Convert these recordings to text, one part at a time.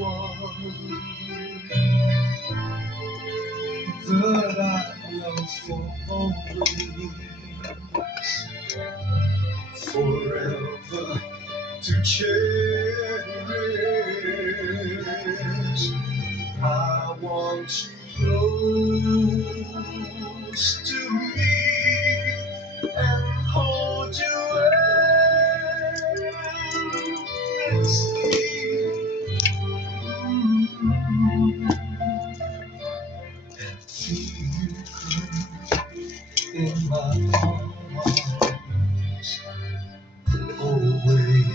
one that I love for always, forever to cherish. I want you close to me and hold you endlessly. And feel you come in my arms always.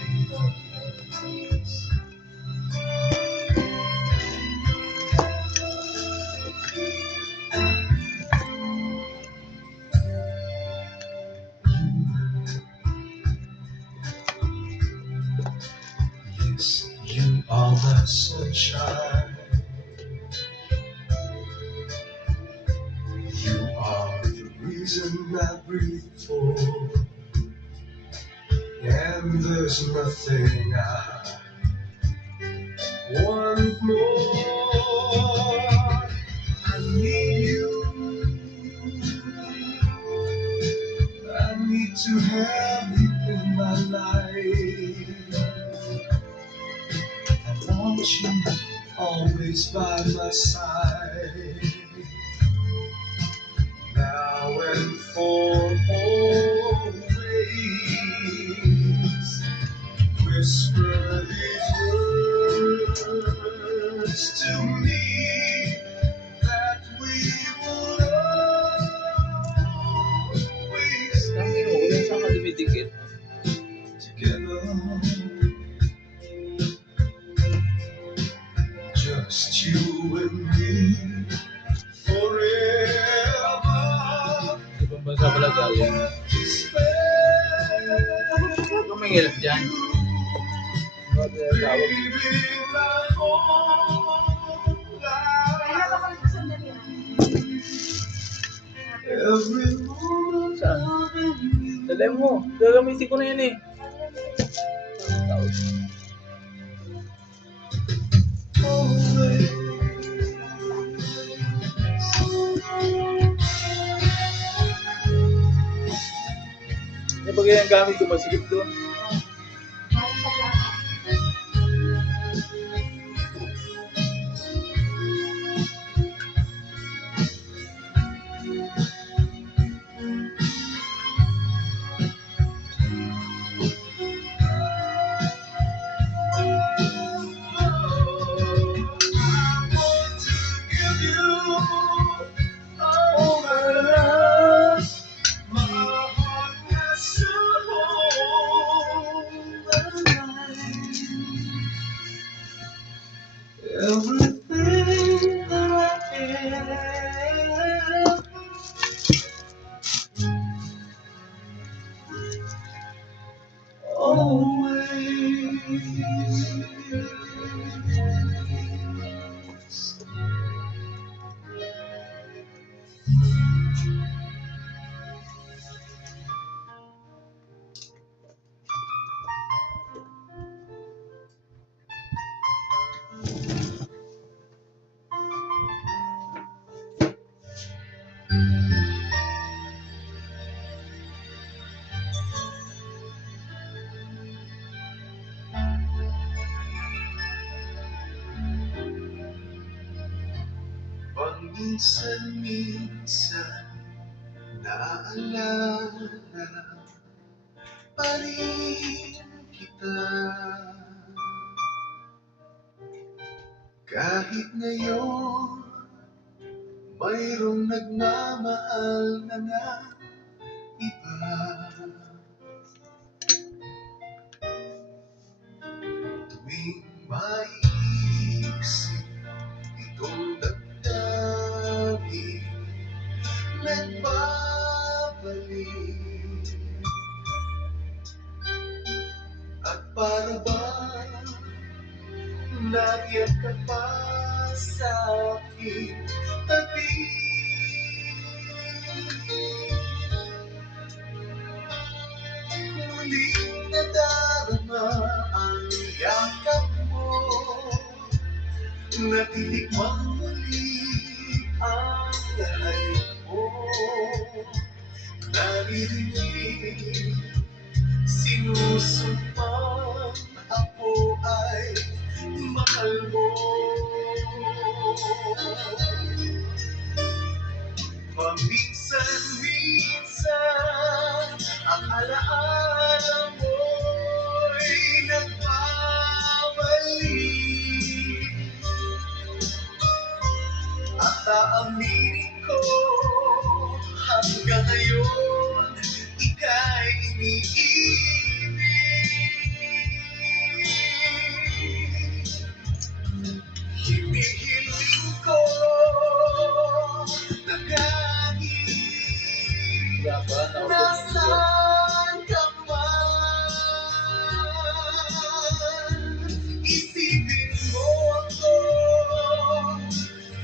Yes, you are my sunshine. You are the reason I breathe for, and there's nothing I want more. I need you. I need to have you in my life. I want you always by my side, now and for always. Whisper these words to me, that we will always be together. Just you and me forever. Ibang bansa pala galing. Huwag kang mangilap dyan. Huwag na tawag. Saan? Dali mo. Gagamitin ko na yan eh. Tawag. Ano ba ganyan gamit ko? Masigip doon. Everything that I am, always. Paminsan-minsan naaalala pa rin kita, kahit ngayon mayroong nagmamahal na nga iba. Tuwing maiisip itong damdamin, nagbabalik. At para bang naiyak ka pa sa aking tabi, muling nadarama ang yakap mo Natitikmang muli ang lahat mo. Naririnig, sinusumpang ako ay mahal mo. Paminsan-minsan ang alaala mo'y nagbabalik. At aaminin ko hanggang ngayon ika'y iniibig. Hinihiling ko na kahit Wala pa, nasaan ka man, isipin mo ako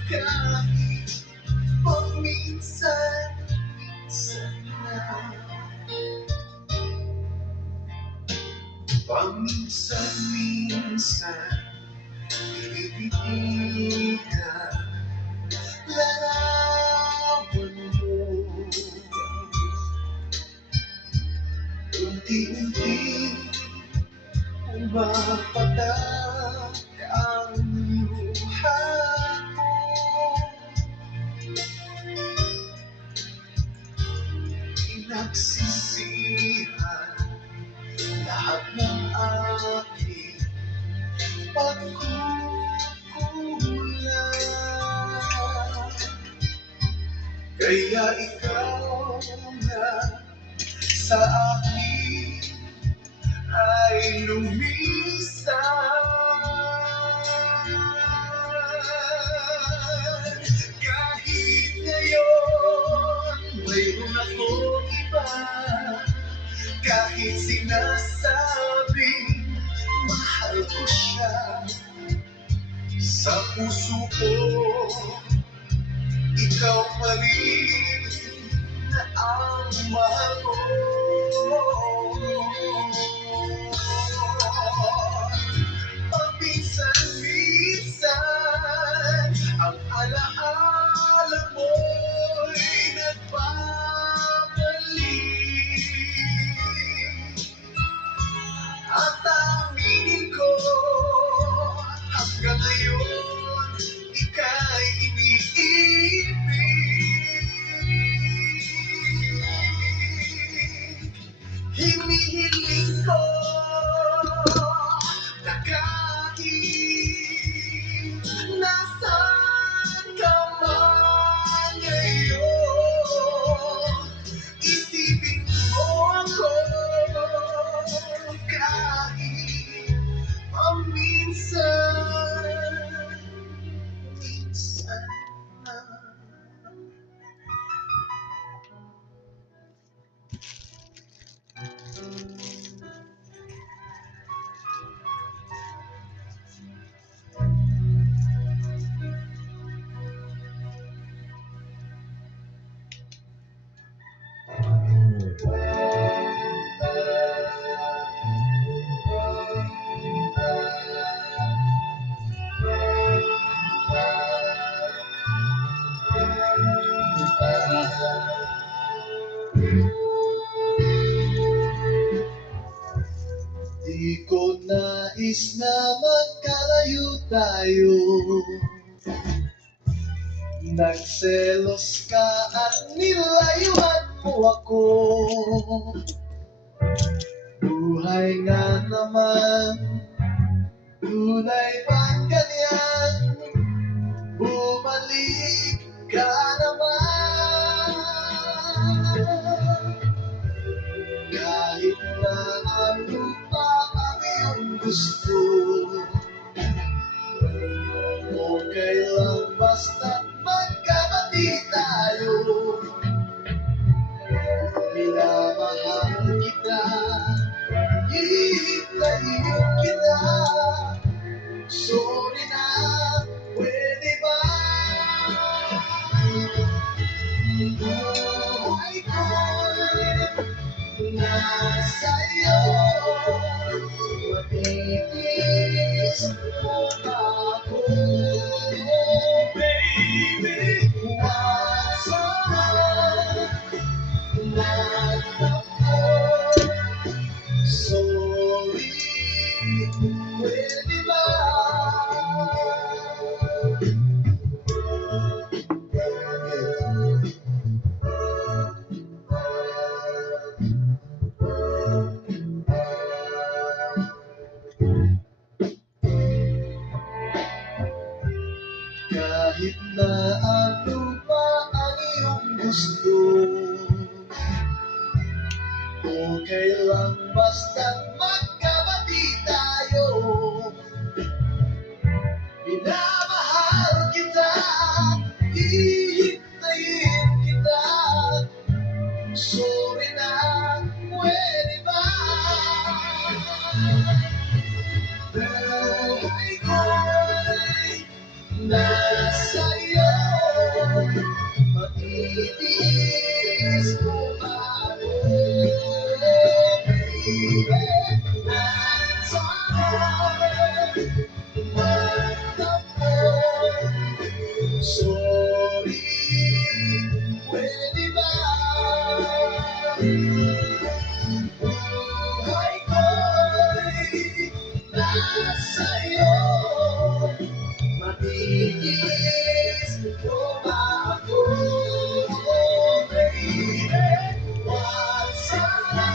kahit paminsan-minsan lang. Paminsan-minsan tinititigan larawan mo. Unti-unti pumapatak ang luha ko. Pinagsisihan lahat ng aking pagkukulang. Kaya ikaw na sa akin ay lumisan. Kahit ngayon mayroon akong iba, kahit sinasabing mahal ko siya, sa puso ko ikaw pa rin na ang mahal ko. Paminsan-minsan ang alaala mo'y nagbabalik. At aminin ko hanggang ngayon ika'y iniibig. Hinihiling ko na kahit nasaan ka man ngayon, isipin mo ako kahit paminsan-minsan lang. Di ko nais na magkalayo tayo. Nagselos ka at nilayuan mo ako. Buhay nga naman, tunay bang ganyan? Bumalik ka naman. Kahit na ano pa ang iyong gusto, okay lang basta't magkabati tayo. Minamahal kita, ihintayin kita. Sorry na, pwede ba? Buhay ko'y nasa'yo. Matitis mo ako. Kahit na ano pa ang iyong gusto, okay lang basta't magkabati tayo. Minamahal kita, hihintayin kita. Sorry na, pwede ba? Buhay ko'y nasa iyo. Matitiis ko ako, baby. At sa'yo tumanggap mo. Sorry, pwede ba? Buhay ko'y nasa iyo. Matitiis ko ba ako, baby? Wag sana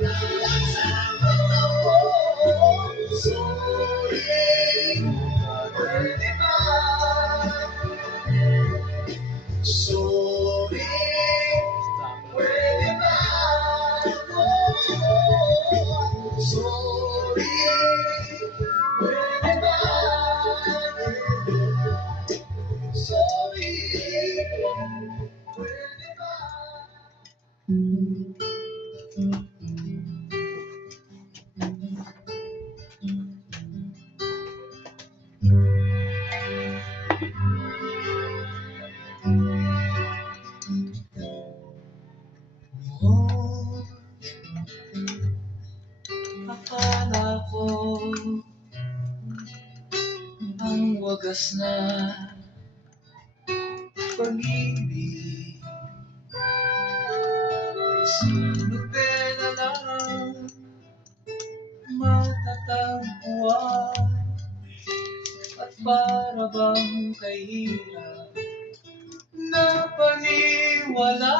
nasama ako. Sorry, pwede ba? Sorry, pwede ba? Sorry, pwede ba? Sorry, pwede ba? Noon, akala ko ang wagas na pag-ibig ay sinubela lang, matatagpuan at para bang kahirap na paniwala.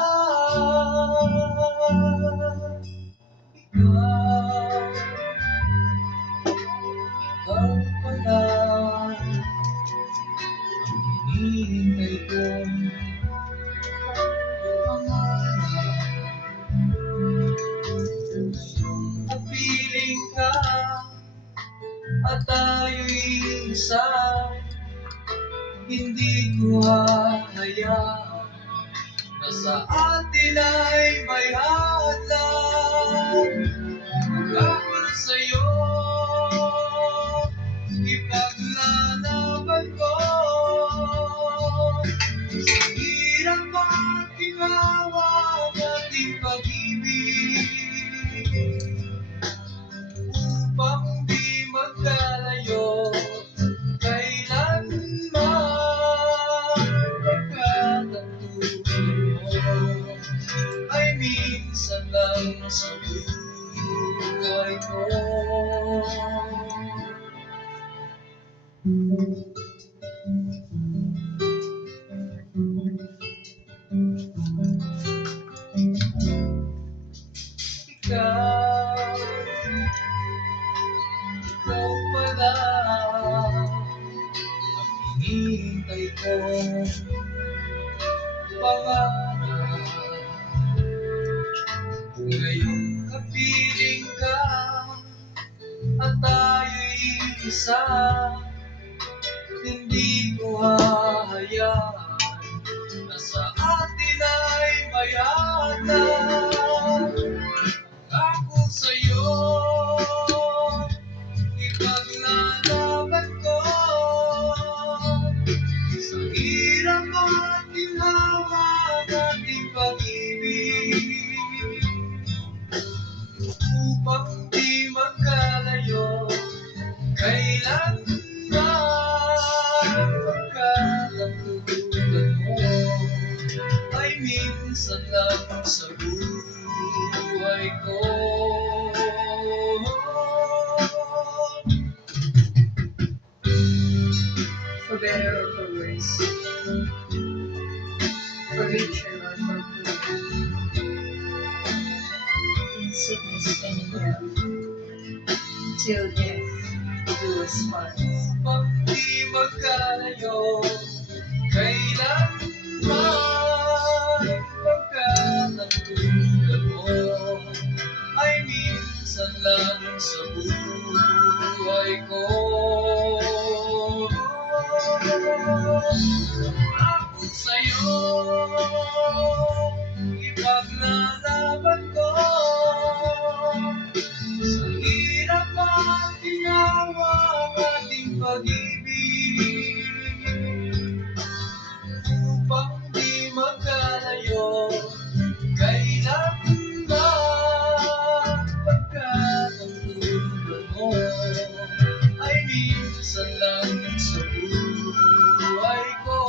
Ikaw pala ang hinihintay kong pangarap. Napiling ka at tayo'y isa. Hindi ko hahayaan na sa atin ay may hadlang. Ako sa'yo ipaglalaban ko. Sa hirap at ginawa nating pag-ibig, upang di magkalayo kailanman. Pagkatagpuan mo ay minsan lang sa buhay ko. Ikaw, ikaw pala ang hinihintay kong pangarap. Ngayong kapiling ka at tayo'y isa, hindi ko hahayaan na sa atin ay may hadlang. Ako sa'yo ipaglalaban ko. Sa hirap at ginhawa nating pag-ibig, upang di magkalayo kailanman. Pagkatagpuan mo ay minsan lang sa buhay ko. For better or for worse, for richer or for poor, in sickness and in health, till death do us part. di magkalayo, kailanman pagkatagpuan mo ay minsan lang sa buhay ko. Ako sa'yo ipaglalaban ko, sa hirap at ginawa ating pag-ibig, upang di magkalayo, kailanman pagkatagpuan mo ay minsan lang sa buhay ko.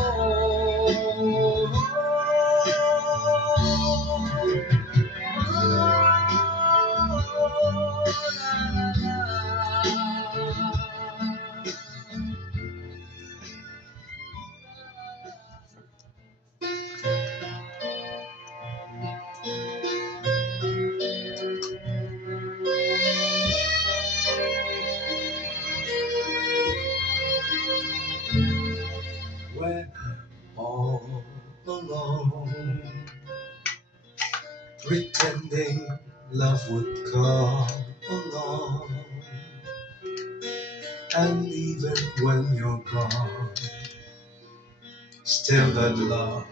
When all alone, pretending love would come along, and even when you're gone, still that love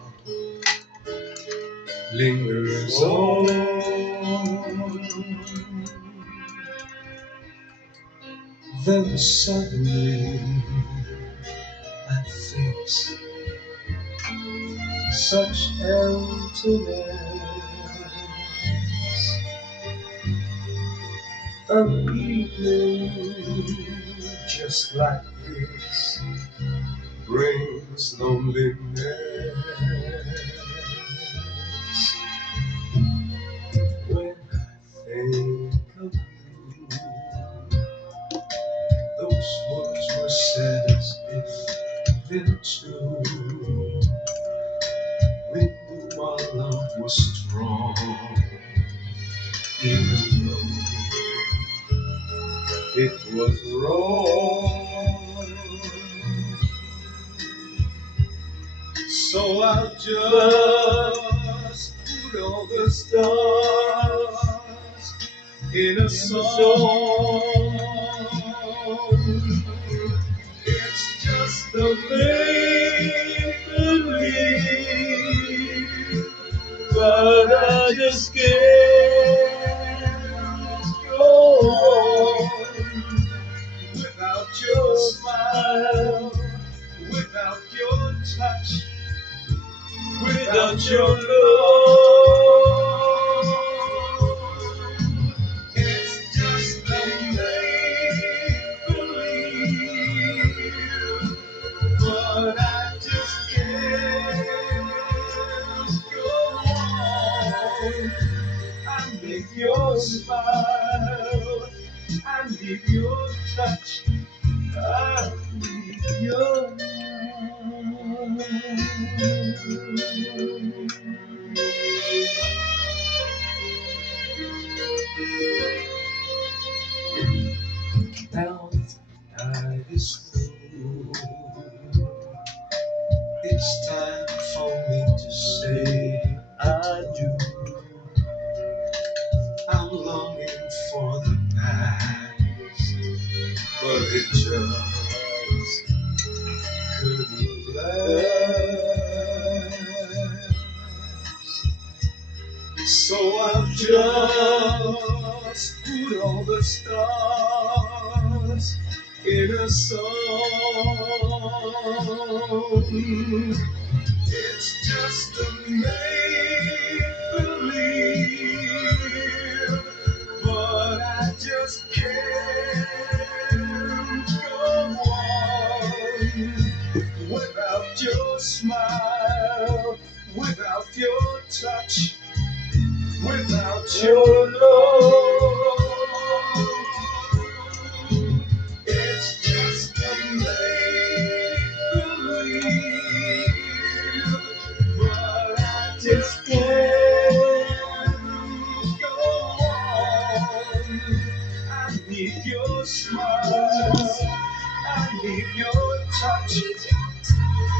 lingers on. Then suddenly I face such emptiness. An evening just like this brings loneliness. When I think of you, those words were said as if they're true. We knew our love was strong, even though it was wrong. So I'll just put all the stars in a song. It's just a make-believe, but I just can't go on without your smile, without your touch, without your love. It's just a make-believe, but I just can't go on. I need your smile, I need your touch, I need your love. Now the night is through, it's time for me to say I do. I'm longing for the past, but it just couldn't last. So I'll just put all the stars in a song. It's just a make-believe, but I just can't go on without your smile, without your touch, without your love. It's just a make-believe, but I just can't go on. I need your smile, I need your touch.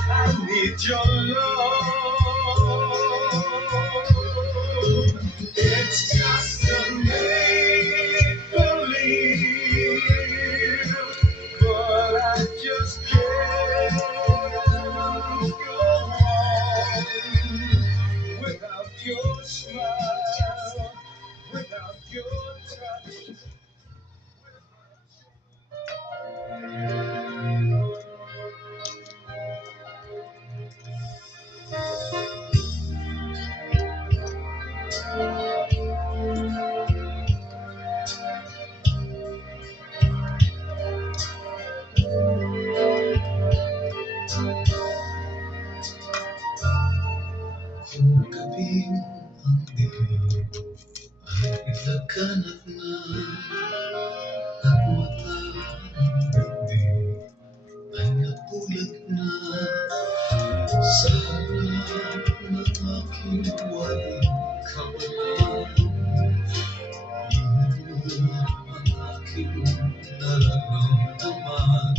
I need your love. It's just a make believe, but I just can't go on without your smile, without your touch. Kung gabing ang dilim ay laganap na at mata ng daigdig ay nabulag na sa harap ng aking walang kawalan. Init mo ang aking nararamdaman,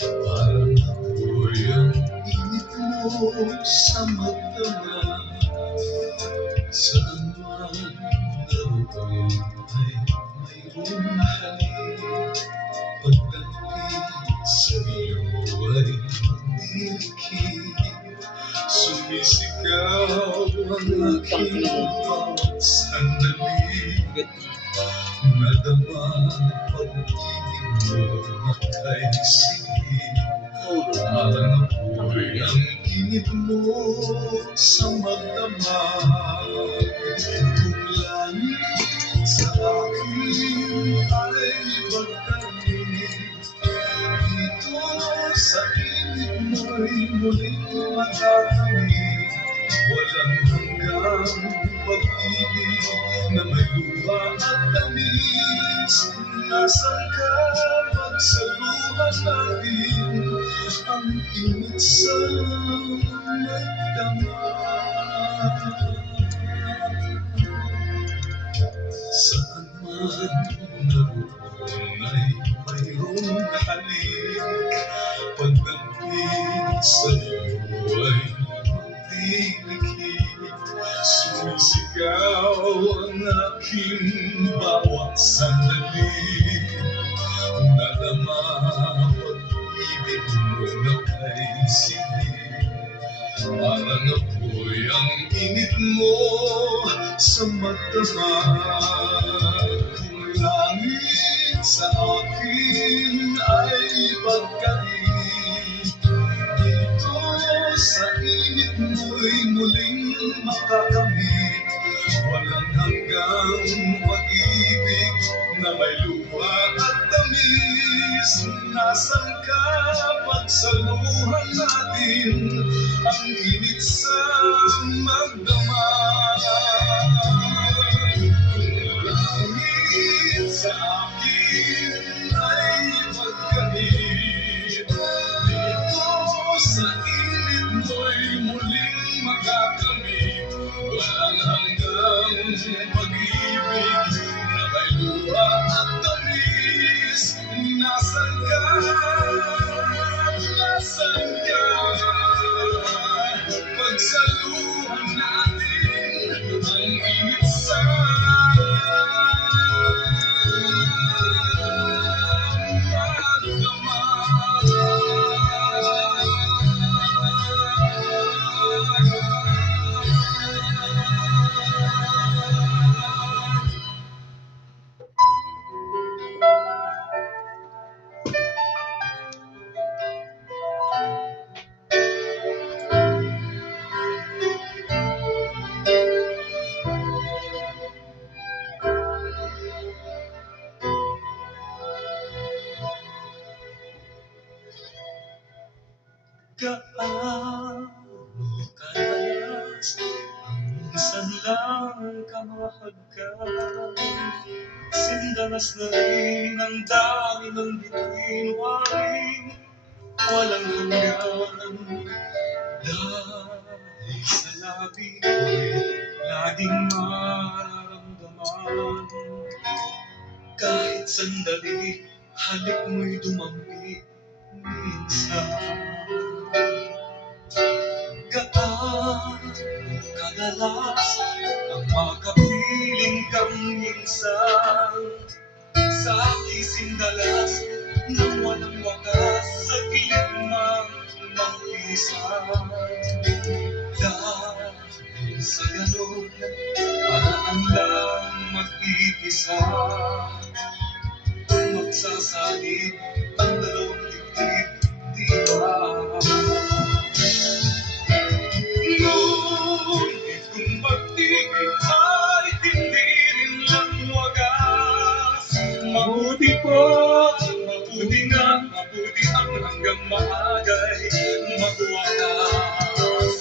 parang apoy ang init mo sa magdamag. Saan man naroon ay mayroong halik, pagdating sa iyo ay magdilikid. Sumisigaw ang aking bawat sandali, nadama pag-ibig mo makay sige. Parang apoy ang init mo sa magdamag. Kung langit sa akin ay magkalit, dito sa init mo'y muling matatamid. Walang hanggang pag-ibig na may luha at tamis. Nasaan ka pagsaluhan natin ang init sa magdamag? Saan man naroon ay mayroong halik, pagdating sa iyo ay magdilikid. Sumisigaw ang aking bawat sandali, nadama pag-ibig mo na kay sige. Parang apoy ang init mo sa magdamag. Kung langit sa akin ay pagkalit, dito sa init mo'y muling makakamit. Walang hanggang pag-ibig na may luha at tamis. Nasaan ka pagsaluhan natin ang init sa magdamag? Kung langit sa akin ay magkalit, dito sa init mo'y muling magagamit. Walang hanggang pag-ibig na may luha at tamis. Nasaan ka? Nasaan ka? Pagsaluhan natin ang init sa Gaano kadalas ang minsan lang kamahagkan? Sindanas na rin ang dami ng bituin, walang hanggan. Dahil sa labi ko'y laging mararamdaman. Kahit sandali, halik mo'y dumambit. Gaan kadalas ang makapiling kang minsan sa kising dalas nang walang wakas sa gilid mang magpisan. Dahil sa ganun, paraan lang mag-iisa. Magsasanib ang dalawang dibdib, di ba? Ngunit kung pag-ibig ay hindi rin lang wagas, mabuti ang hanggang maagay magwakas.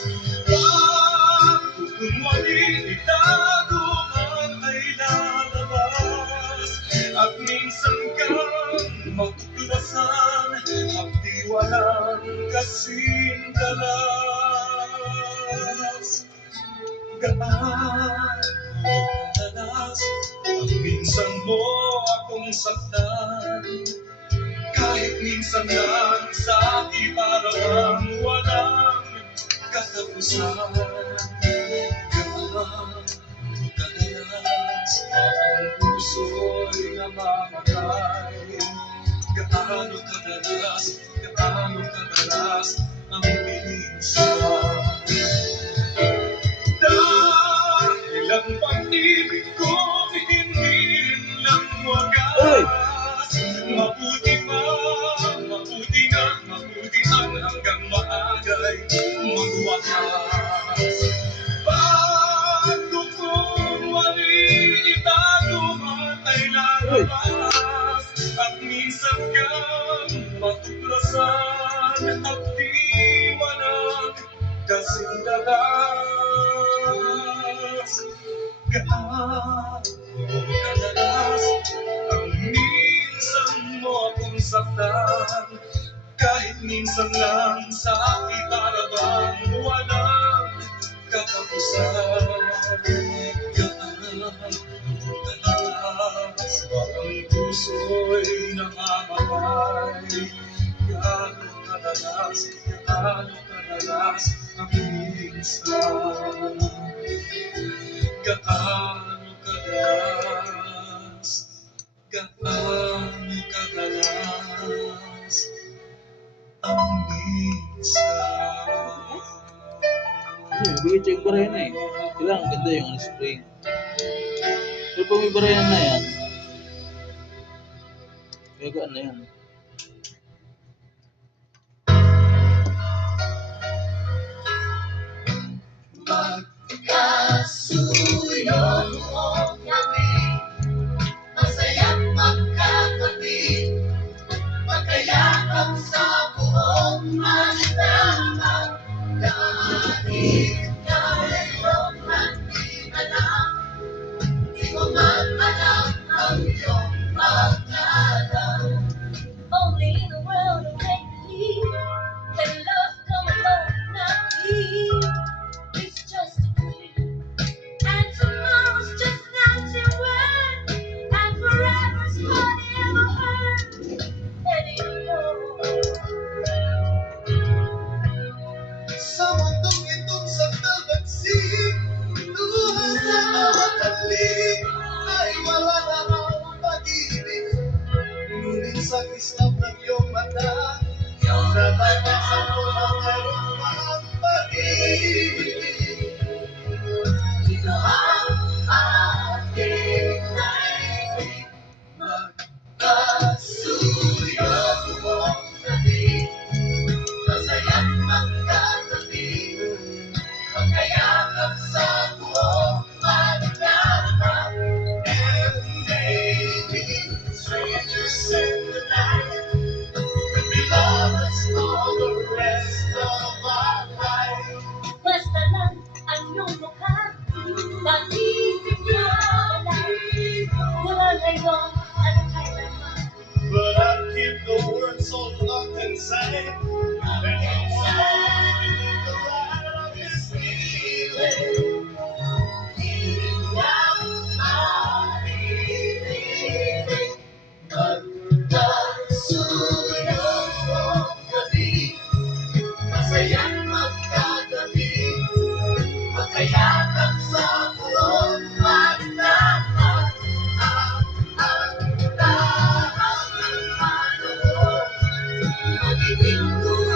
Pagkukunwari itago man ay lalabas, at minsan kang matuklasan, at di walang kasing dalas. Gaan o kadalas ang minsan mo akong saktan, kahit minsan lang sa akin parang walang katapusan. Gaan o kadalas ang puso'y namamatay. Gaano kadalas ang minsan. Dahil ang pag-ibig ko hindi rin lang wagas, mabuti ang hanggang maagay magwakas. Pagkukunwari itago man ay lalabas, at minsan kang matuklasan, at di walang kasing dalas. Gaan o kadalas ang minsan mo akong saktan, kahit minsan lang sa akin para bang walang katapusan. Gaan o kadalas ang puso'y namamatay. Gaano kadalas ang minsan. Gaano kadalas ang minsan. Bigay check ba rin eh. Kailangan ganda yung spring. Pero pag may barayan na yan, gagaan na yan. Magkasuyo noong gabi, masayang magkatabi, magkayakap sa buong mandaman. Dahil ngayon hindi na lang, di ko man alam ang iyong paglalang. Only in a world of make-believe can love come along now here. It's just a dream, and tomorrow's just not till when, and forever's hardly ever heard anymore. Sa mundong itong sakdal nagsig, luha sa bawat halik, ay wala na raw pag-ibig. Ngunit sa kislap ng iyong mata, natapasan ko na meron pang pag-ibig. Ito ang ating naibig, magkasuyo buong gabi, masayang magkatabi, magkayakap sa buong mandaman. And maybe strangers in the night could be lovers for the rest of our life. Basta lang ang iyong mukha, pag-ibig, luha